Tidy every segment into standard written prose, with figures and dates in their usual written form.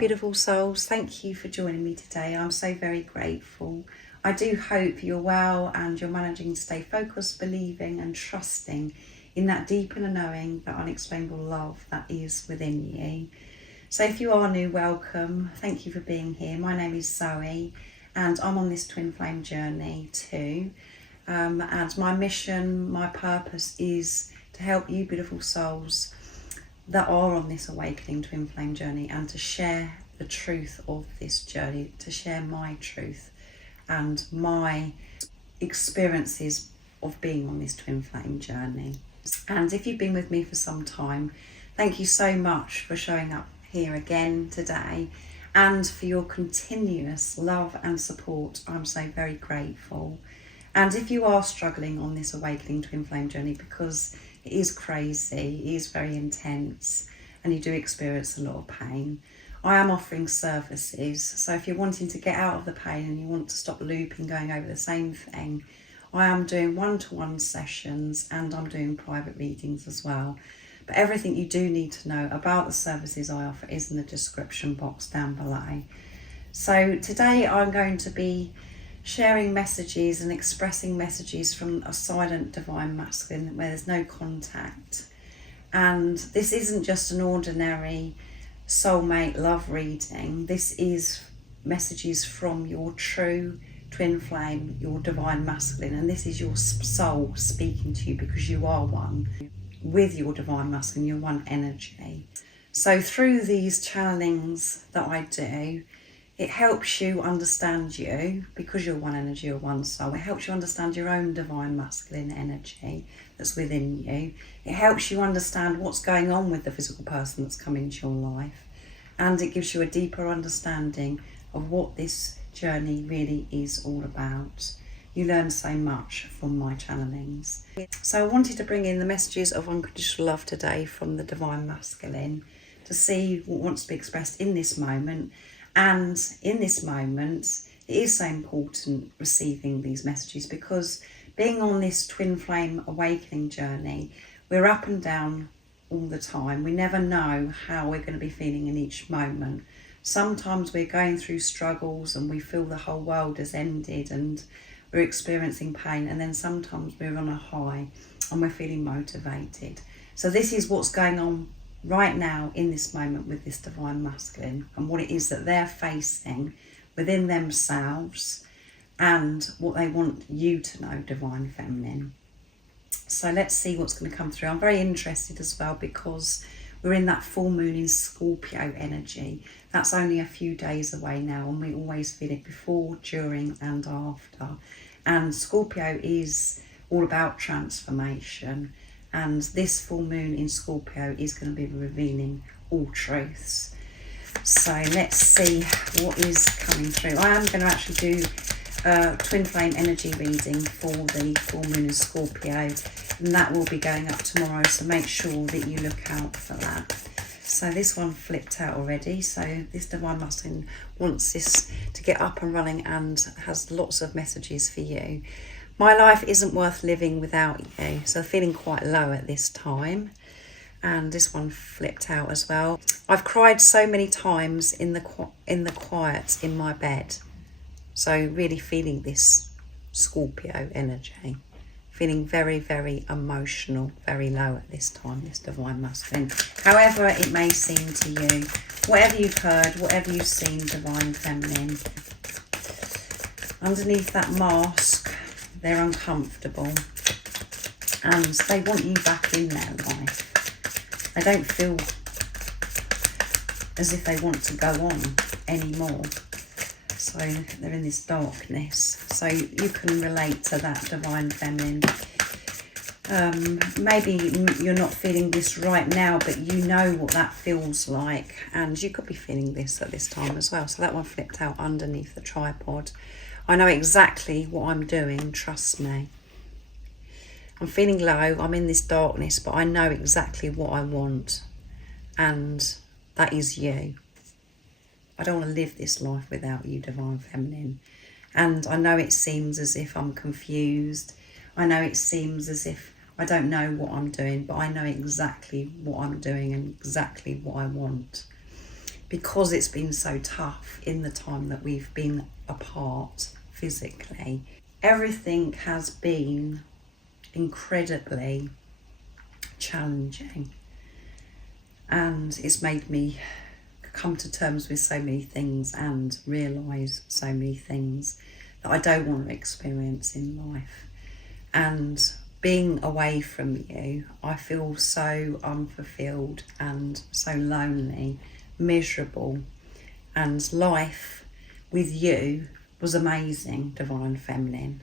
beautiful souls. Thank you for joining me today. I'm so very grateful. I do hope you're well and you're managing to stay focused, believing and trusting in that deep inner knowing, that unexplainable love that is within you. So if you are new, welcome. Thank you for being here. My name is Zoe and I'm on this twin flame journey too. And my mission, my purpose is to help you beautiful souls that are on this awakening twin flame journey and to share the truth of this journey, to share my truth and my experiences of being on this twin flame journey. And if you've been with me for some time, thank you so much for showing up here again today and for your continuous love and support. I'm so very grateful. And if you are struggling on this awakening twin flame journey, because it is crazy, it is very intense, and you do experience a lot of pain, I am offering services. So if you're wanting to get out of the pain and you want to stop looping, going over the same thing, I am doing one-to-one sessions and I'm doing private readings as well. But everything you do need to know about the services I offer is in the description box down below. So today I'm going to be sharing messages and expressing messages from a silent divine masculine where there's no contact. And this isn't just an ordinary soulmate love reading. This is messages from your true twin flame, your divine masculine, and this is your soul speaking to you because you are one with your divine masculine, you're one energy. So through these channelings that I do, it helps you understand you, because you're one energy, you're one soul. It helps you understand your own divine masculine energy that's within you. It helps you understand what's going on with the physical person that's come into your life. And it gives you a deeper understanding of what this journey really is all about. You learn so much from my channelings. So I wanted to bring in the messages of unconditional love today from the divine masculine to see what wants to be expressed in this moment. And in this moment, it is so important receiving these messages, because being on this twin flame awakening journey, we're up and down all the time. We never know how we're going to be feeling in each moment. Sometimes we're going through struggles and we feel the whole world has ended and we're experiencing pain, and then sometimes we're on a high and we're feeling motivated. So this is what's going on right now in this moment with this divine masculine and what it is that they're facing within themselves and what they want you to know, divine feminine. So let's see what's going to come through. I'm very interested as well because we're in that full moon in Scorpio energy. That's only a few days away now, and we always feel it before, during and after. And Scorpio is all about transformation. And this full moon in Scorpio is going to be revealing all truths. So let's see what is coming through. I am going to actually do a twin flame energy reading for the full moon in Scorpio, and that will be going up tomorrow, so make sure that you look out for that. So this one flipped out already, so this divine masculine wants this to get up and running and has lots of messages for you. My life isn't worth living without you. So feeling quite low at this time. And this one flipped out as well. I've cried so many times in the quiet in my bed. So really feeling this Scorpio energy. Feeling very, very emotional, very low at this time, this divine masculine. However it may seem to you, whatever you've heard, whatever you've seen, divine feminine, underneath that mask, they're uncomfortable and they want you back in their life. They don't feel as if they want to go on anymore. So they're in this darkness. So you can relate to that divine feminine. Maybe you're not feeling this right now, but you know what that feels like. And you could be feeling this at this time as well. So that one flipped out underneath the tripod. I know exactly what I'm doing, trust me. I'm feeling low, I'm in this darkness, but I know exactly what I want. And that is you. I don't want to live this life without you, divine feminine. And I know it seems as if I'm confused. I know it seems as if I don't know what I'm doing, but I know exactly what I'm doing and exactly what I want. because it's been so tough in the time that we've been apart physically, everything has been incredibly challenging, and it's made me come to terms with so many things and realise so many things that I don't want to experience in life. And being away from you, I feel so unfulfilled and so lonely, miserable. And life with you was amazing, Divine Feminine.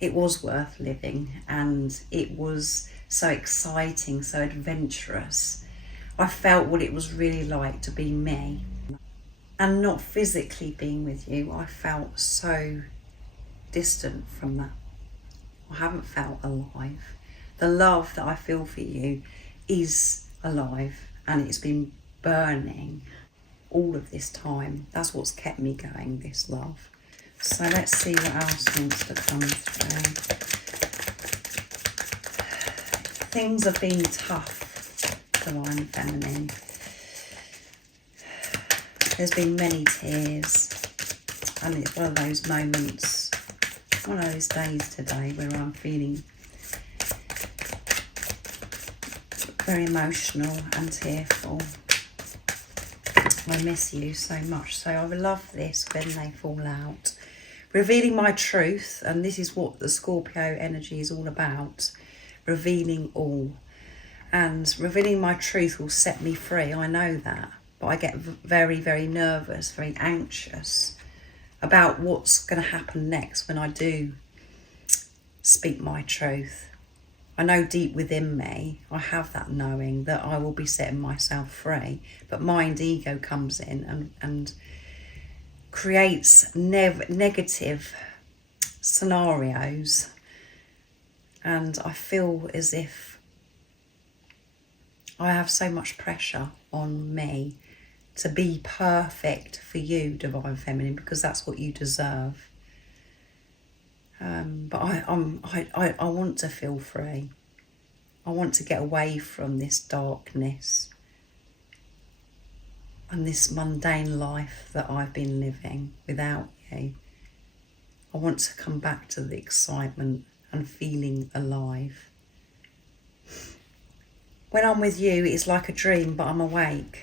It was worth living, and it was so exciting, so adventurous. I felt what it was really like to be me. And not physically being with you, I felt so distant from that. I haven't felt alive. The love that I feel for you is alive, and it's been burning all of this time. That's what's kept me going, this love. So let's see what else wants to come through. Things have been tough, Divine Feminine. There's been many tears, and it's one of those moments, one of those days today where I'm feeling very emotional and tearful. I miss you so much. So I love this when they fall out. Revealing my truth, and this is what the Scorpio energy is all about. Revealing all. And revealing my truth will set me free. I know that. But I get very, very nervous, very anxious about what's going to happen next when I do speak my truth. I know deep within me, I have that knowing that I will be setting myself free. But mind, ego comes in and creates negative scenarios. And I feel as if I have so much pressure on me to be perfect for you, Divine Feminine, because that's what you deserve. But I want to feel free. I want to get away from this darkness and this mundane life that I've been living without you. I want to come back to the excitement and feeling alive. When I'm with you, it's like a dream, but I'm awake.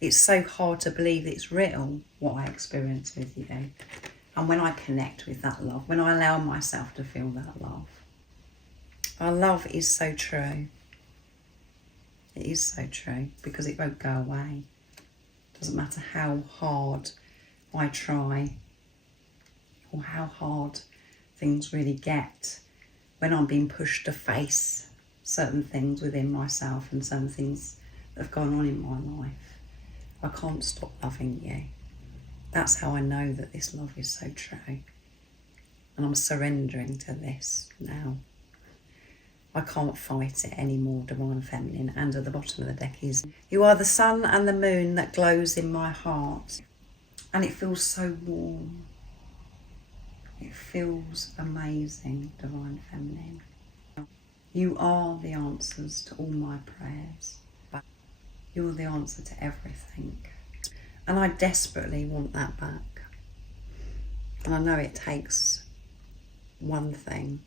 It's so hard to believe that it's real, what I experience with you. And when I connect with that love, when I allow myself to feel that love, our love is so true. It is so true, because it won't go away. It doesn't matter how hard I try or how hard things really get when I'm being pushed to face certain things within myself and certain things that have gone on in my life. I can't stop loving you. That's how I know that this love is so true. And I'm surrendering to this now. I can't fight it anymore, Divine Feminine. And at the bottom of the deck is, you are the sun and the moon that glows in my heart. And it feels so warm. It feels amazing, Divine Feminine. You are the answers to all my prayers. You're the answer to everything. And I desperately want that back. And I know it takes one thing,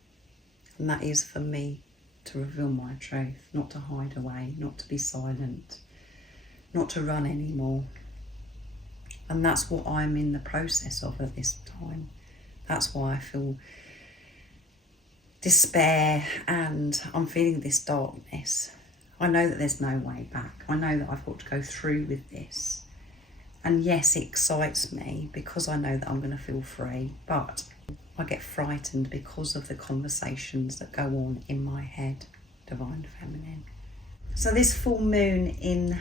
and that is for me to reveal my truth, not to hide away, not to be silent, not to run anymore. And that's what I'm in the process of at this time. That's why I feel despair and I'm feeling this darkness. I know that there's no way back. I know that I've got to go through with this. And yes, it excites me because I know that I'm going to feel free, but I get frightened because of the conversations that go on in my head, Divine Feminine. So this full moon in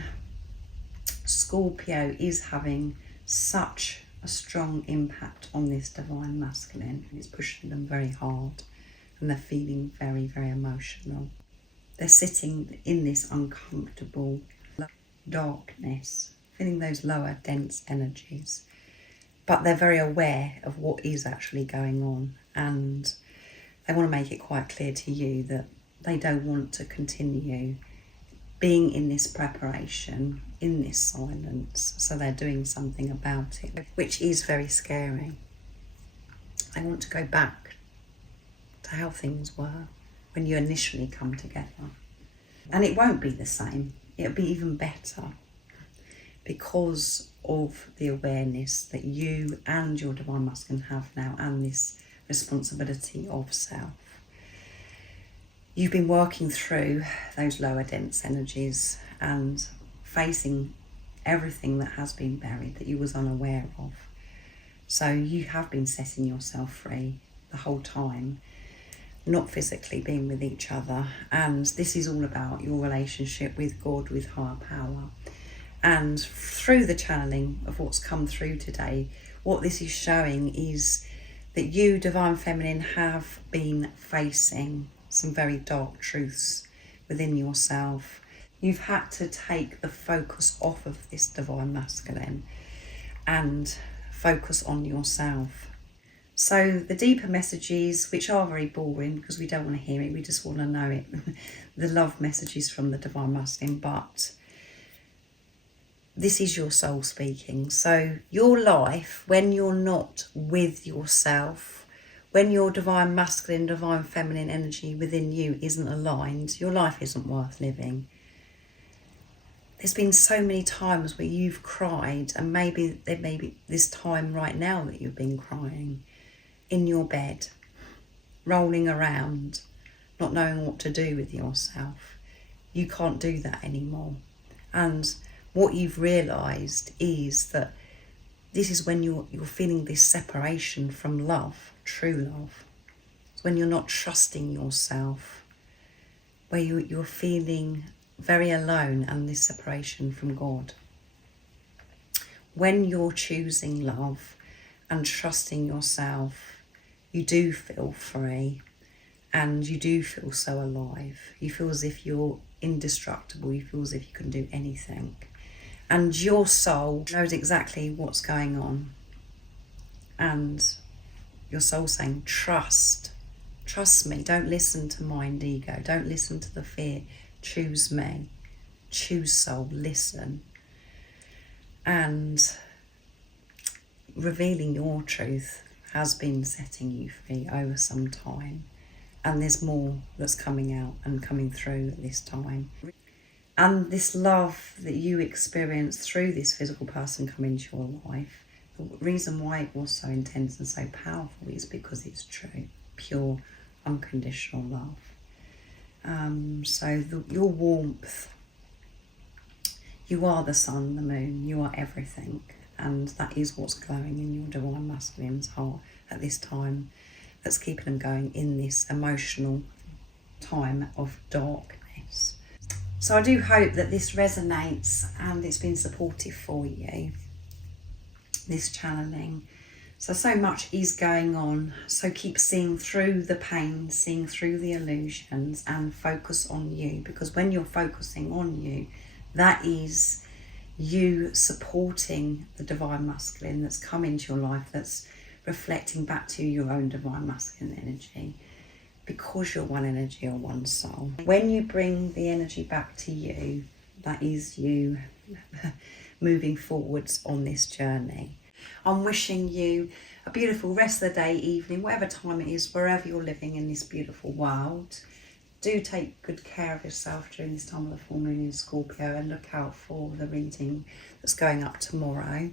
Scorpio is having such a strong impact on this Divine Masculine. It's pushing them very hard and they're feeling very, very emotional. They're sitting in this uncomfortable darkness, feeling those lower, dense energies. But they're very aware of what is actually going on, and they want to make it quite clear to you that they don't want to continue being in this preparation, in this silence. So they're doing something about it, which is very scary. They want to go back to how things were when you initially come together. And it won't be the same. It'll be even better because of the awareness that you and your divine masculine have now, and this responsibility of self. You've been working through those lower dense energies and facing everything that has been buried that you was unaware of. So you have been setting yourself free the whole time, not physically being with each other. And this is all about your relationship with God, with higher power. And through the channeling of what's come through today, what this is showing is that you, Divine Feminine, have been facing some very dark truths within yourself. You've had to take the focus off of this Divine Masculine and focus on yourself. So the deeper messages, which are very boring because we don't want to hear it, we just want to know it, the love messages from the Divine Masculine, but this is your soul speaking. So your life, when you're not with yourself, when your Divine Masculine, Divine Feminine energy within you isn't aligned, your life isn't worth living. There's been so many times where you've cried, and maybe there may be this time right now that you've been crying in your bed, rolling around, not knowing what to do with yourself. You can't do that anymore. And what you've realised is that this is when you're feeling this separation from love, true love. It's when you're not trusting yourself, where you're feeling very alone, and this separation from God. When you're choosing love and trusting yourself, you do feel free and you do feel so alive. You feel as if you're indestructible. You feel as if you can do anything. And your soul knows exactly what's going on. And your soul's saying, trust me. Don't listen to mind, ego. Don't listen to the fear. Choose me. Choose soul. Listen. And revealing your truth has been setting you free over some time. And there's more that's coming out and coming through at this time. And this love that you experience through this physical person coming into your life, the reason why it was so intense and so powerful is because it's true, pure, unconditional love. Your warmth, you are the sun, the moon, you are everything. And that is what's glowing in your Divine Masculine's heart at this time, that's keeping them going in this emotional time of darkness. So I do hope that this resonates and it's been supportive for you, this channeling. So much is going on. So keep seeing through the pain, seeing through the illusions, and focus on you. Because when you're focusing on you, that is you supporting the Divine Masculine that's come into your life, that's reflecting back to your own Divine Masculine energy. Because you're one energy or one soul. When you bring the energy back to you, that is you moving forwards on this journey. I'm wishing you a beautiful rest of the day, evening, whatever time it is, wherever you're living in this beautiful world. Do take good care of yourself during this time of the full moon in Scorpio, and look out for the reading that's going up tomorrow.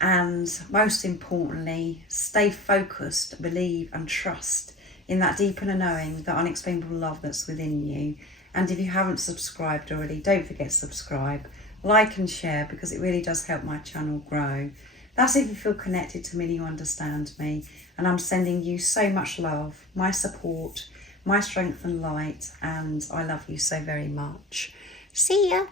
And most importantly, stay focused, believe and trust in that deep inner knowing, that unexplainable love that's within you. And if you haven't subscribed already, don't forget to subscribe, like and share, because it really does help my channel grow. That's if you feel connected to me and you understand me. And I'm sending you so much love, my support, my strength and light, and I love you so very much. See ya.